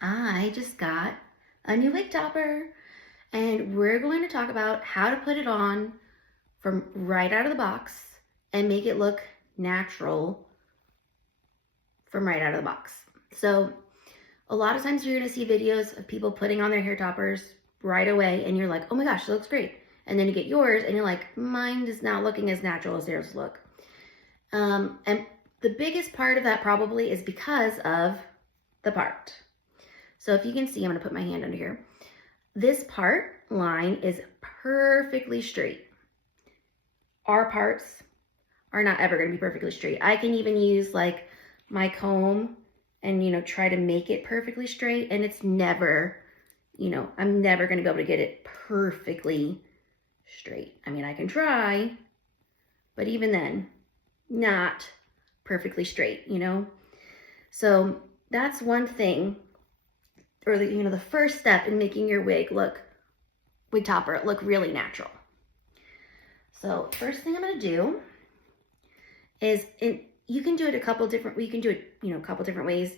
I just got a new wig topper and we're going to talk about how to put it on from right out of the box and make it look natural from right out of the box. So a lot of times you're going to see videos of people putting on their hair toppers right away and you're like, oh my gosh, it looks great. And then you get yours and you're like, mine is not looking as natural as theirs look. And the biggest part of that probably is because of the part. So if you can see, I'm gonna put my hand under here. This part line is perfectly straight. Our parts are not ever gonna be perfectly straight. I can even use like my comb and try to make it perfectly straight, and it's never, I'm never gonna be able to get it perfectly straight. I mean, I can try, but even then, not perfectly straight, So that's one thing, or the first step in making your wig topper look really natural. So first thing I'm gonna do is, you can do it a couple different ways.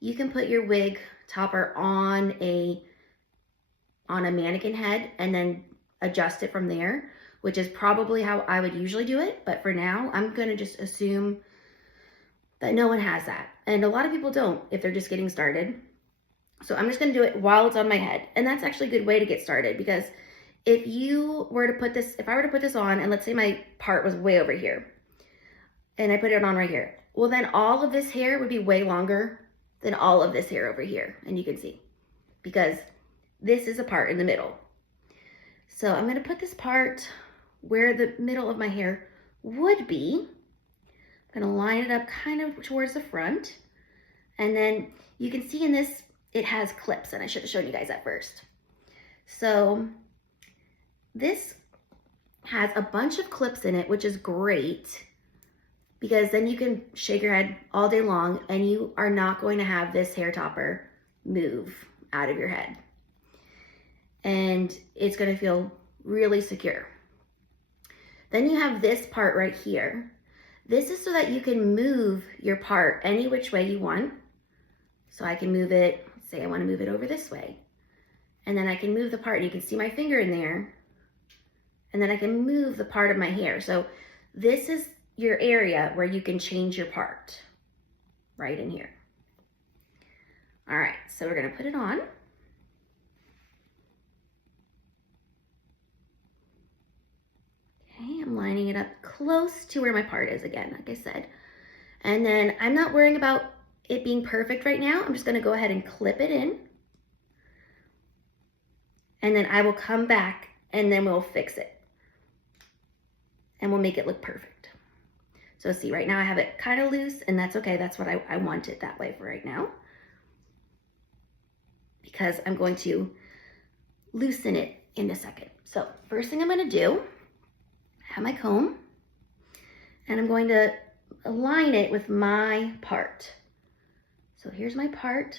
You can put your wig topper on a mannequin head and then adjust it from there, which is probably how I would usually do it. But for now, I'm gonna just assume that no one has that. And a lot of people don't if they're just getting started. So I'm just gonna do it while it's on my head. And that's actually a good way to get started, because if I were to put this on, and let's say my part was way over here, and I put it on right here, well then all of this hair would be way longer than all of this hair over here. And you can see, because this is a part in the middle. So I'm gonna put this part where the middle of my hair would be. I'm gonna line it up kind of towards the front. And then you can see in this, it has clips, and I should have shown you guys that first. So this has a bunch of clips in it, which is great, because then you can shake your head all day long and you are not going to have this hair topper move out of your head. And it's gonna feel really secure. Then you have this part right here. This is so that you can move your part any which way you want. So I can move it, say I wanna move it over this way. And then I can move the part, and you can see my finger in there. And then I can move the part of my hair. So this is your area where you can change your part, right in here. All right, so we're gonna put it on. Okay, I'm lining it up close to where my part is again, like I said. And then I'm not worrying about it being perfect right now. I'm just gonna go ahead and clip it in. And then I will come back and then we'll fix it. And we'll make it look perfect. So see, right now I have it kind of loose, and that's okay. That's what I want it that way for right now, because I'm going to loosen it in a second. So first thing I'm gonna do, I have my comb, and I'm going to align it with my part. So here's my part.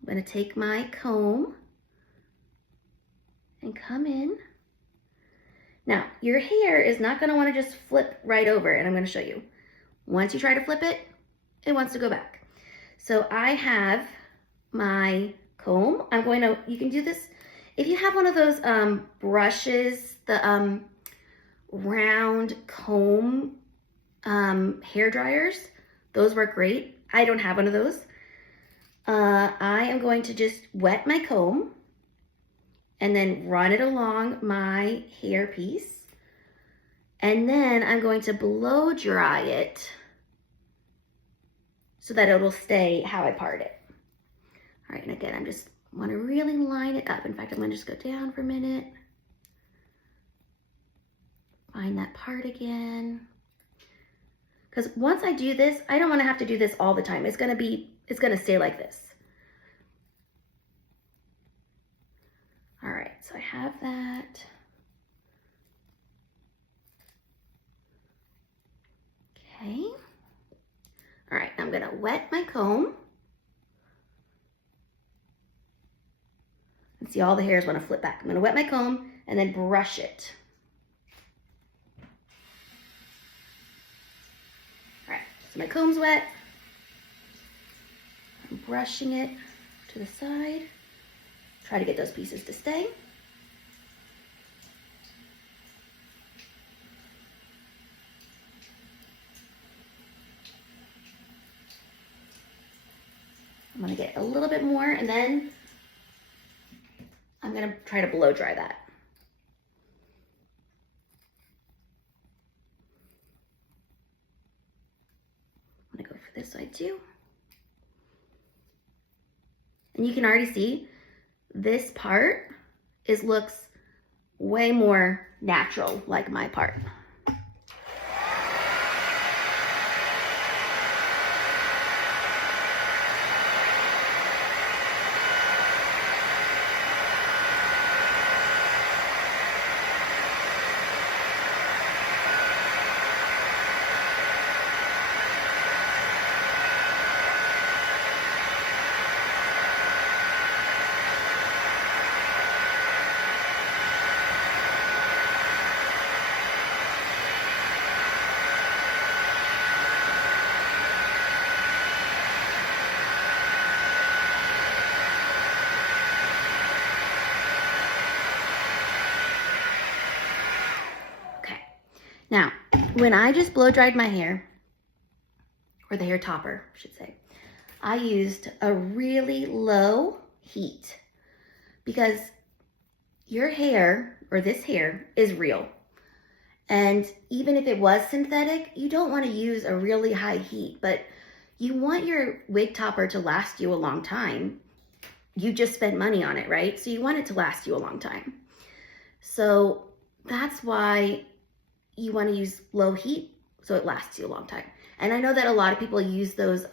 I'm gonna take my comb and come in. Now, your hair is not gonna wanna just flip right over, and I'm gonna show you. Once you try to flip it, it wants to go back. So I have my comb. You can do this, if you have one of those brushes, the round comb hair dryers, those work great. I don't have one of those. I am going to just wet my comb and then run it along my hair piece. And then I'm going to blow dry it so that it'll stay how I part it. All right, and again, I just want to really line it up. In fact, I'm gonna just go down for a minute. Find that part again. Because once I do this, I don't want to have to do this all the time. It's gonna stay like this. All right, so I have that. Okay. All right, I'm gonna wet my comb. And see, all the hairs wanna flip back. I'm gonna wet my comb and then brush it. All right, so my comb's wet. I'm brushing it to the side. Try to get those pieces to stay. I'm gonna get a little bit more, and then I'm gonna try to blow dry that. I'm gonna go for this side too. And you can already see this part looks way more natural like my part. Now, when I just blow dried my hair, or the hair topper, I should say, I used a really low heat because your hair, or this hair, is real. And even if it was synthetic, you don't want to use a really high heat, but you want your wig topper to last you a long time. You just spent money on it, right? So you want it to last you a long time. So that's why you want to use low heat so it lasts you a long time. And I know that a lot of people use those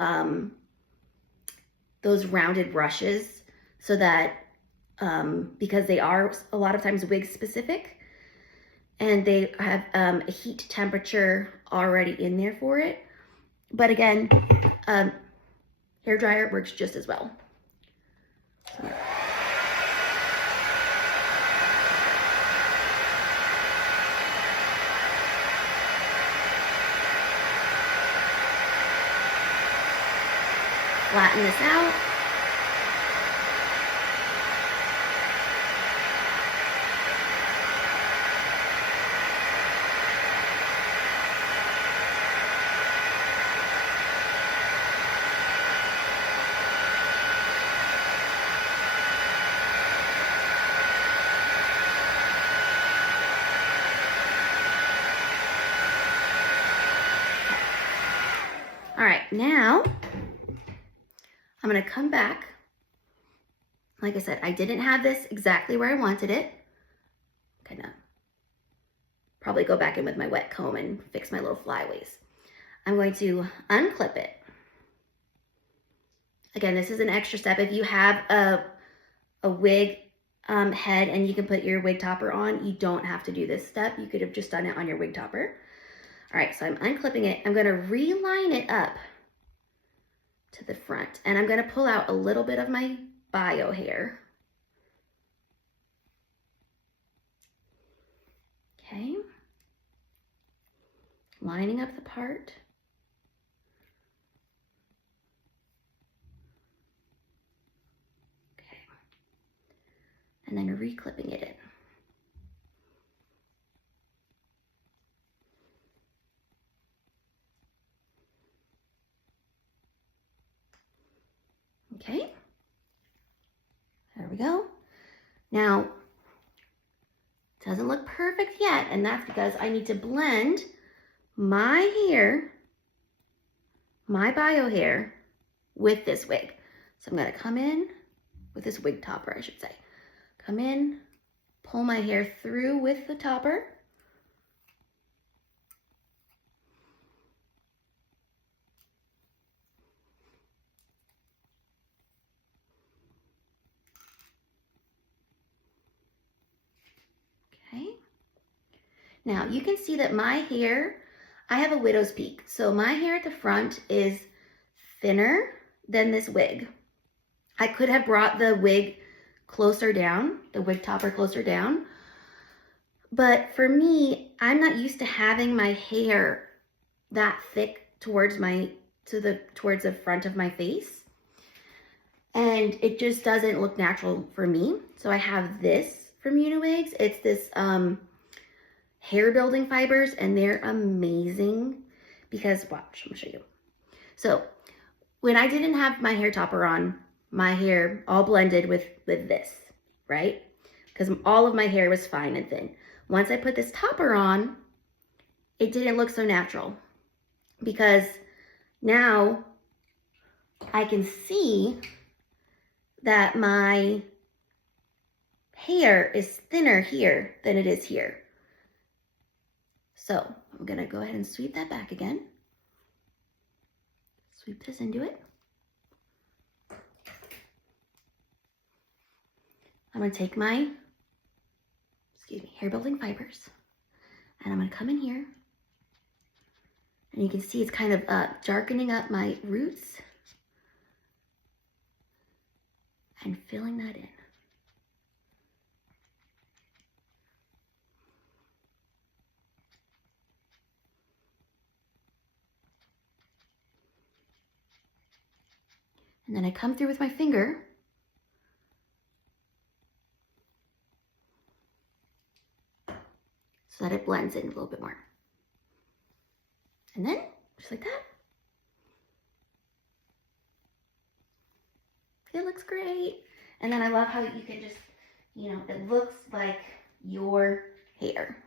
rounded brushes so that because they are a lot of times wig specific and they have a heat temperature already in there for it. But again, hair dryer works just as well. Flatten this out. All right, now I'm gonna come back. Like I said, I didn't have this exactly where I wanted it. Gonna probably go back in with my wet comb and fix my little flyaways. I'm going to unclip it. Again, this is an extra step. If you have a wig head and you can put your wig topper on, you don't have to do this step. You could have just done it on your wig topper. All right, so I'm unclipping it. I'm gonna reline it up to the front, and I'm gonna pull out a little bit of my bio hair. Okay, lining up the part. Okay, and then reclipping it in. Okay, there we go. Now, it doesn't look perfect yet, and that's because I need to blend my hair, my bio hair, with this wig. So I'm gonna come in with this wig topper, I should say. Come in, pull my hair through with the topper. Okay. Now you can see that my hair, I have a widow's peak. So my hair at the front is thinner than this wig. I could have brought the wig closer down, the wig topper closer down. But for me, I'm not used to having my hair that thick towards the front of my face. and it just doesn't look natural for me. So I have this from Uniwigs. It's this hair building fibers, and they're amazing because, watch, I'm gonna show you. So when I didn't have my hair topper on, my hair all blended with this, right? Because all of my hair was fine and thin. Once I put this topper on, it didn't look so natural because now I can see that my hair is thinner here than it is here. So I'm gonna go ahead and sweep that back again. Sweep this into it. I'm gonna take my, hair building fibers, and I'm gonna come in here, and you can see it's kind of darkening up my roots and filling that in. And then I come through with my finger so that it blends in a little bit more. And then, just like that, it looks great. And then I love how you can just, it looks like your hair.